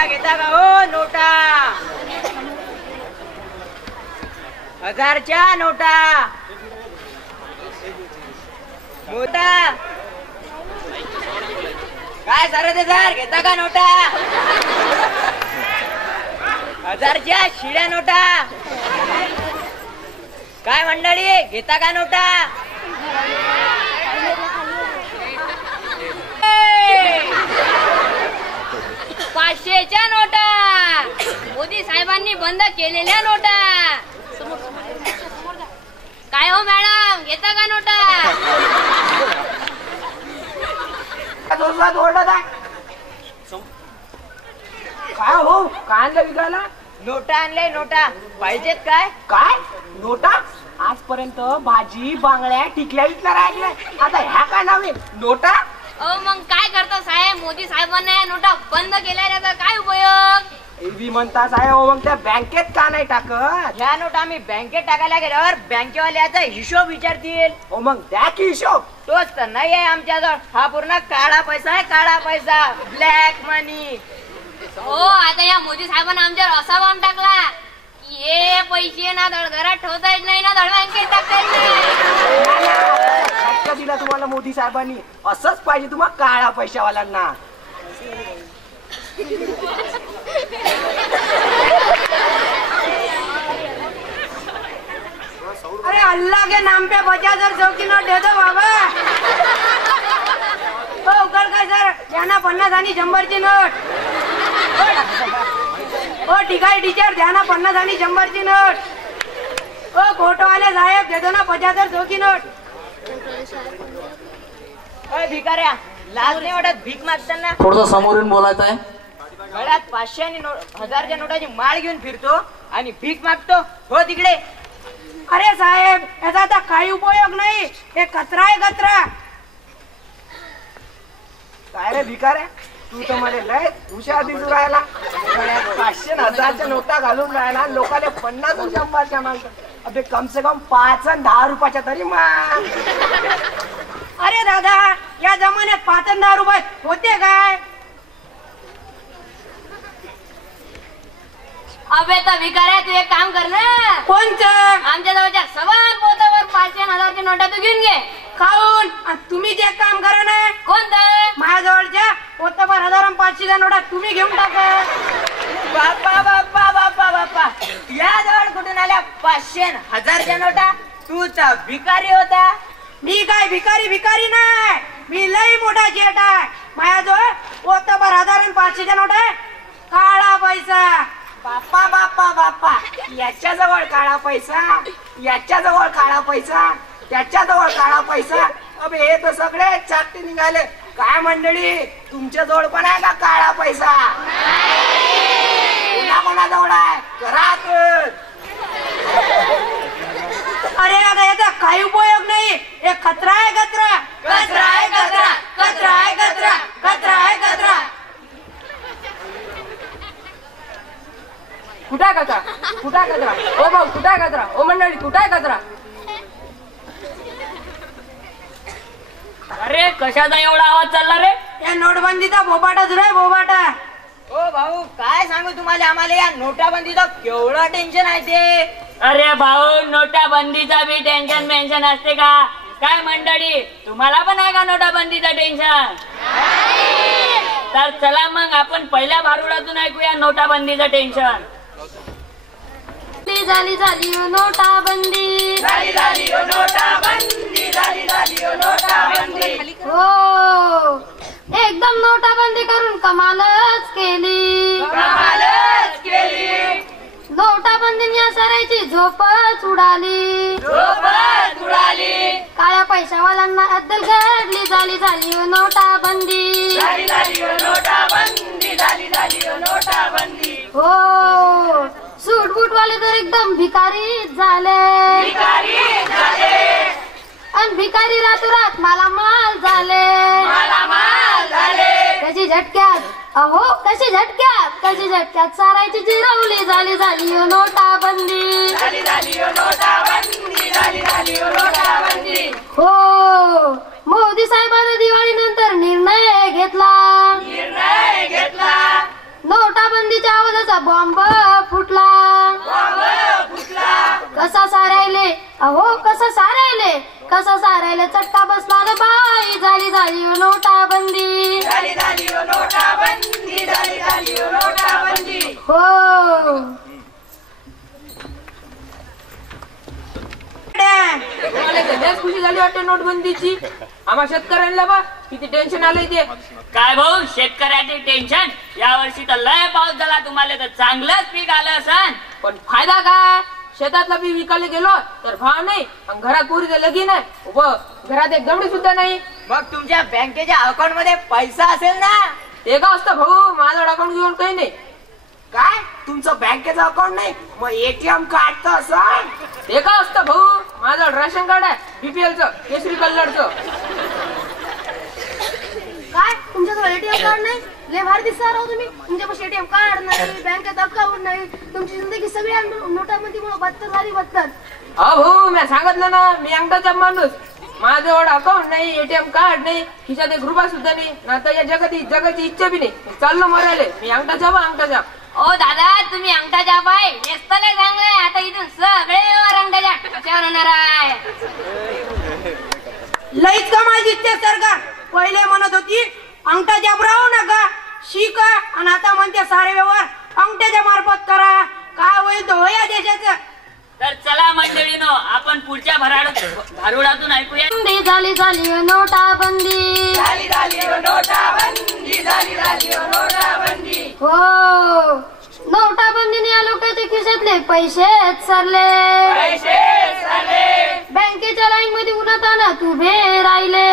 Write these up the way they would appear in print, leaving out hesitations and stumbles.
नोटा घेता का हो? नोटा 1000च्या नोटा. मोठा काय सर ते सर घेता का नोटा? 1000च्या शिड्या नोटा. काय मंडळी घेता का नोटा? 500च्या नोटा. मोदी साहेबांनी बंद केलेल्या नोटा. काय हो मॅडम घेता का नोटा? काय हो काय आणलं विकायला? नोटा आणले. नोटा पाहिजेत काय? काय नोटा? आजपर्यंत भाजी बांगड्या टिकल्या इथल्या राहिल्या, आता ह्या काय नवीन नोटा? मग काय करता साहेब? मोदी साहेबांना या नोटा बंद केल्या, त्याचा काय उपयोग? एबी म्हणता साहेब, मग त्या बँकेत का नाही टाकत? ह्या नोटा आम्ही बँकेत टाकायला गेल्यावर बँकेवाल्याचा हिशोब विचारतील. हो मग द्या की हिशोब. तोच तर नाही आहे आमच्याजवळ. हा पूर्ण काळा पैसा आहे, काळा पैसा, ब्लॅक मनी. हो आता या मोदी साहेबांना आमच्यावर असा बॉम्ब टाकला की हे पैसे ना धड घरात ठेवता येत नाही, ना धड बँकेत टाकता येत नाही. दिला तुम्हाला मोदी साहेबांनी, असंच पाहिजे तुम्हाला काळा पैशावाल्यांना. अरे अल्लाह के नाम पे 50,000 चौकी नोट दे दो बाबा. हो उकळ काय सर, द्या 50 आणि 100ची नोट. हो ठीक आहे टीचर, द्या 50 आणि 100ची नोट. हो फोटोवाले साहेब देतो ना 50,000 चौकी नोट. भिकाऱ्या लाज नाही वाटत भीक मागताना? थोडस समोरून बोलायचं आहे. गळ्यात 500 आणि 1000च्या नोटाची माळ घेऊन फिरतो आणि भीक मागतो. हो तिकडे. अरे साहेब याचा आता काही उपयोग नाही, हे कचरा आहे कचरा. काय रे भिकाऱ्या, तू तर मला लय हुशार दिसू राहिला. 500 आणि 1000च्या नोटा घालून राहिला, लोकांना 50 आणि 100च्या मागतात. अबे कम से कम 5 आणि 10 रुपयाच्या तरी माग. अरे दादा या जमान्यात 5 आणि 10 रुपये होते काय? अबे तर भिकाऱ्या तू एक काम कर ना. कोणचं? आमच्या जवळच्या सगळ्या पोतावर 500 आणि 1000च्या नोटा तू घेऊन घे. खाऊन तुम्ही जे काम करा ना. कोणतं? माझ्याजवळच्या पोतावर 1000 आणि 500च्या नोटा तुम्ही घेऊन टाका. बाप्पा बाप्पा बाप्पा बाप्पा, या जवळ कुठून आल्या 500 आणि 1000च्या नोटा? तू तर भिकारी होता. मी काय भिकारी भिकारी नाही, मी लई मोठा जेट आहे. माझ्याजवळ पोतावर 1000 आणि 500च्या नोटा आहे, काळा पैसा. बाप्पा बाप्पा बाप्पा, याच्या जवळ काळा पैसा, याच्या जवळ काळा पैसा, त्याच्या जवळ काळा पैसा. अबे हे तर सगळे चाकटे निघाले. काय मंडळी तुमच्या जवळ पण आहे का काळा पैसा? कोणाजवळ आहे? घरात. अरे आता याचा काही उपयोग नाही, हे कचरा आहे कचरा, कचरा आहे कचरा, कचरा आहे कचरा, कचरा आहे कचरा. कुठे कचरा? कुठे कचरा? ओ भाऊ कुठे कचरा? ओ मंडळी कुठे कचरा? अरे कशाचा एवढा आवाज चालला रे? या नोटबंदीचा बोबाटाच रे बोबाटा. ओ भाऊ काय सांगू तुम्हाला, आम्हाला या नोटाबंदीचं केवढं टेन्शन आहे ते. अरे भाऊ नोटाबंदीचा बी टेन्शन मेन्शन असते का? काय मंडळी तुम्हाला पण आहे का नोटाबंदीचं टेन्शन? तर चला मग आपण पहिल्या भारुडातून ऐकूया नोटाबंदीचं टेन्शन. झाली झाली नोटाबंदी, झाली झाली नोटाबंदी, झाली झाली नोटाबंदी. हो एकदम नोटाबंदी करून कमालच केली, कमालच केली. नोटाबंदीने या सरायची झोपच उडाली, झोपच उडाली. काळ्या पैशावाल्यांना अद्दल घडली. झाली झाली नोटाबंदी, झाली झाली नोटाबंदी, झाली झाली नोटाबंदी. हो सूट वाले तर एकदम भिकारी झाले, भिकारी झाले. आणि भिकारी रातोरात मालामाल झाले, मालामाल झाले. कशी झटक्यात, अहो कशी झटक्यात सारायची जिरवली. झाली झाली नोटाबंदी, झाली झाली नोटाबंदी, झाली झाली नोटाबंदी. हो मोदी साहेबांनी दिवाळी नंतर निर्णय घेतला, निर्णय घेतला. नोटाबंदी बॉम्ब फुटला कसा सारायले अहो कसा सारायले चटका बसला रे बाई झाली झाली नोटाबंदी हो खुशी झाली वाटते नोटबंदीची. आम्हा शेतकऱ्यांना बा किती टेन्शन आलंय ते. काय भाऊ शेतकऱ्याचे टेन्शन? या वर्षी तर लय पाऊस झाला, तुम्हाला तर चांगलंच पीक आलं असन. पण फायदा काय? शेतातला बी विकायला गेलो तर भाव नाही, घरात पोरीचं लगीन आहे, घरात एक दमडी सुद्धा नाही. मग तुमच्या बँकेच्या अकाउंट मध्ये पैसा असेल ना? ते का असतं भाऊ, माझं अकाउंट घेऊन काही नाही. काय तुमचं बँकेचं अकाउंट नाही, मग एटीएम कार्ड तर असं? ते का असतं भाऊ, माझं रेशन कार्ड आहे बीपीएलचं, केसरी कलरचं. काय तुमच्याजवळ एटीएम कार्ड नाही? लय भारी दिसणार राहू तुम्ही. तुमच्यापाशी एटीएम कार्ड नाही, बँकेत अकाउंट नाही, तुमची जिंदगी सगळी नोटामध्ये बदतर झाली बदतर. भाऊ मी सांगितलं ना, मी अंगठाचा माणूस. माझ्याजवळ अकाउंट नाही, एटीएम कार्ड नाही, खिशात एक रुपया सुद्धा नाही, ना तर या जगाची इच्छा बी नाही. चाललो मरायले मी अंगठाचा. ओ दादा तुम्ही अंगठाच्या बाय नेसत लय चांगलंय. आता इथून सगळे व्यवहार अंगठाच्या कशावर होणार आहे? लईच कमाल दिसते सरकार. पहिले म्हणत होती अंगठाच्या राहू नका, शिका, आणि आता म्हणते सारे व्यवहार अंगठाच्या मार्फत करा. काय होईल तो या देशाचं. तर चला मंडळीनो, आपण पुढच्या भारुडातून ऐकूया. झाली नोटाबंदी हो. नोटाबंदीने या लोकांच्या खिशातले पैसेच सरले. बँकेच्या लाईन मध्ये उन्हात उभे राहिले.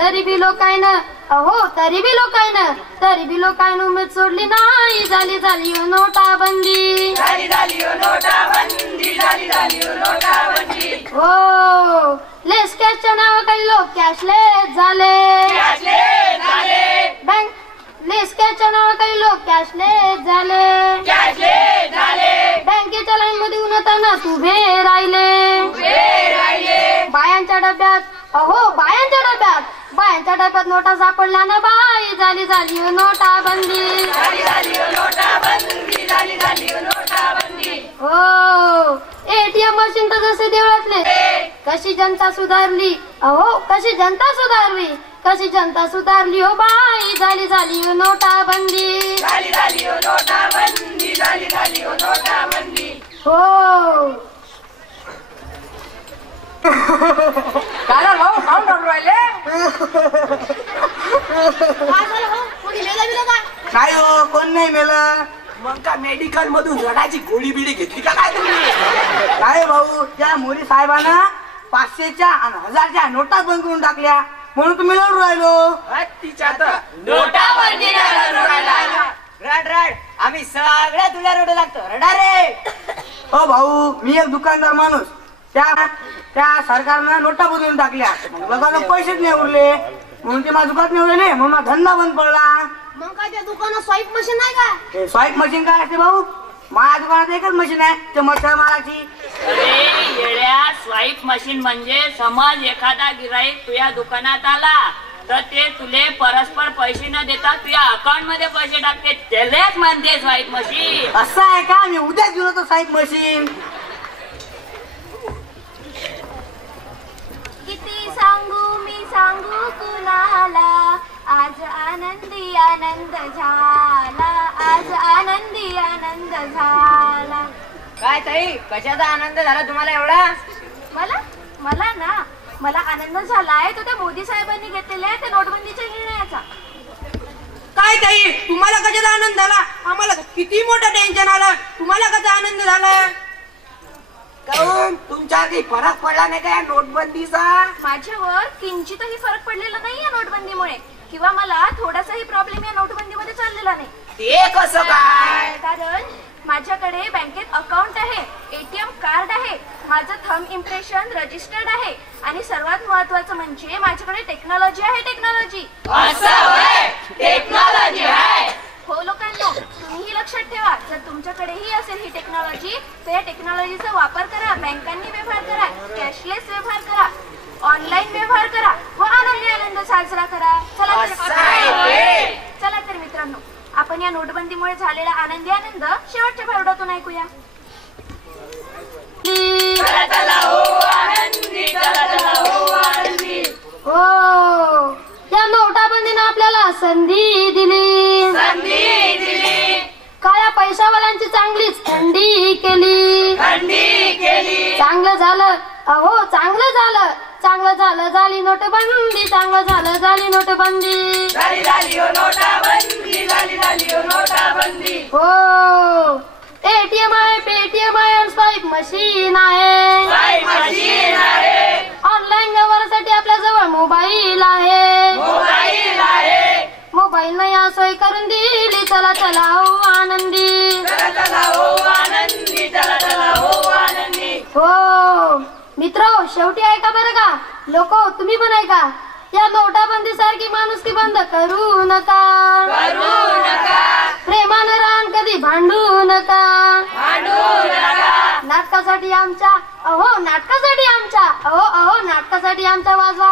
तरी बी लोकांना उमेद सोडली नाही. झाली नोटाबंदी हो. लेस कॅशच्या नावा काही लोक कॅशलेस झाले. लेस कॅशच्या नावा काही लोक कॅशलेस झाले. बँकेच्या लाईन मध्ये उन्हात उभे राहिले. बायांच्या डब्यात नोटा सापडल्या ना बाई. झाली नोटाबंदी हो. एटीएम मशीन तर जसे देवळातले. कशी जनता सुधारली हो बाई. झाली नोटाबंदी हो. काय भाऊ खाऊन टाकून राहिले? नाही हो, कोण नाही मेलं. मग का मेडिकल मधून रडाची गोळी बिडी घेतली का काय तुम्ही? काय भाऊ, त्या मोरी साहेबांना 500च्या आणि 1000च्या नोटा बंद करून टाकल्या, म्हणून तुम्ही लढू राहिलो. नोटाबंदी रड आम्ही सगळ्या तुला रडू लागतो. रडा रे. हो भाऊ, मी एक दुकानदार माणूस. त्या सरकारनं नोटा बदलून टाकल्या, लोकांना पैसेच नाही उरले, म्हणून ते माझ्या दुकानात नाही उरले, म्हणून माझा धंदा बंद पडला. मग काय त्या दुकानात स्वाईप मशीन नाही का? स्वाईप मशीन काय असते भाऊ? माझ्या दुकानात एकच मशीन आहे, ते मच्छर मारायची. अरे येड्या, स्वाईप मशीन म्हणजे समज एखादा गिराईक तुझ्या दुकानात आला तर ते तुले परस्पर पैसे न देता तुझ्या अकाउंट मध्ये पैसे टाकते, त्यालाच म्हणते स्वाईप मशीन. असं आहे का? मी उद्याच घेऊन येतो स्वाईप मशीन. किती सांगू कुणाला, आज आनंदी आनंद झाला. काय ताई, कशाचा आनंद झाला तुम्हाला एवढा? मला आनंद झालाय तो त्या मोदी साहेबांनी घेतलेल्या त्या नोटबंदीच्या निर्णयाचा. काय ताई, तुम्हाला कशाचा आनंद झाला? आम्हाला किती मोठं टेन्शन आलं, तुम्हाला कसा आनंद झाला? काहून तुमच्या काही फरक पडला नाही का या नोटबंदीचा? माझ्यावर किंचितही फरक पडलेला नाही या नोटबंदीमुळे, किंवा मला थोडासाही प्रॉब्लेम या नोटबंदीमध्ये चाललेला नाही. ते कसं काय? कारण माझ्याकडे बँकेत अकाउंट आहे, एटीएम कार्ड आहे, माझं थंब इम्प्रेशन रजिस्टर्ड आहे, आणि सर्वात महत्वाचं म्हणजे माझ्याकडे टेक्नॉलॉजी आहे. टेक्नॉलॉजी आहे. हो लोकांनो, तुम्हीही लक्षात ठेवा, जर तुमच्याकडेही असेल ही टेक्नॉलॉजी तर या टेक्नॉलॉजीचा वापर करा. बँकांनी व्यवहार करा, कॅशलेस व्यवहार करा, ऑनलाईन व्यवहार करा व आनंद साजरा करा. चला तर मित्रांनो, आपण या नोटबंदीमुळे झालेला आनंदी आनंद शेवटच्या भारुडातून ऐकूया. हो, या नोटाबंदीनं आपल्याला संधी दिली, काळ्या पैशावाल्यांची चांगलीच थंडी केली. चांगलं झालं, अहो चांगलं झालं, चांगलं झालं झाली नोटबंदी, चांगलं झालं झाली नोटबंदी. हो, एटीएम आहे, पेटीएम आहे आणि स्वाईप मशीन आहे. ऑनलाईन व्यवहारासाठी आपल्या जवळ मोबाईल आहे. मोबाईल ने या सोय करून दिली, चला चला हो आनंदी. हो मित्र, शेवटी ऐका बरं का लोक, तुम्ही पण ऐका. या नोटाबंदी सारखी माणुसकी बंद करू नका. प्रेमानं रान कधी भांडू नका. नाटकासाठी आमच्या, अहो नाटकासाठी आमच्या, अहो नाटकासाठी आमच्या वाजवा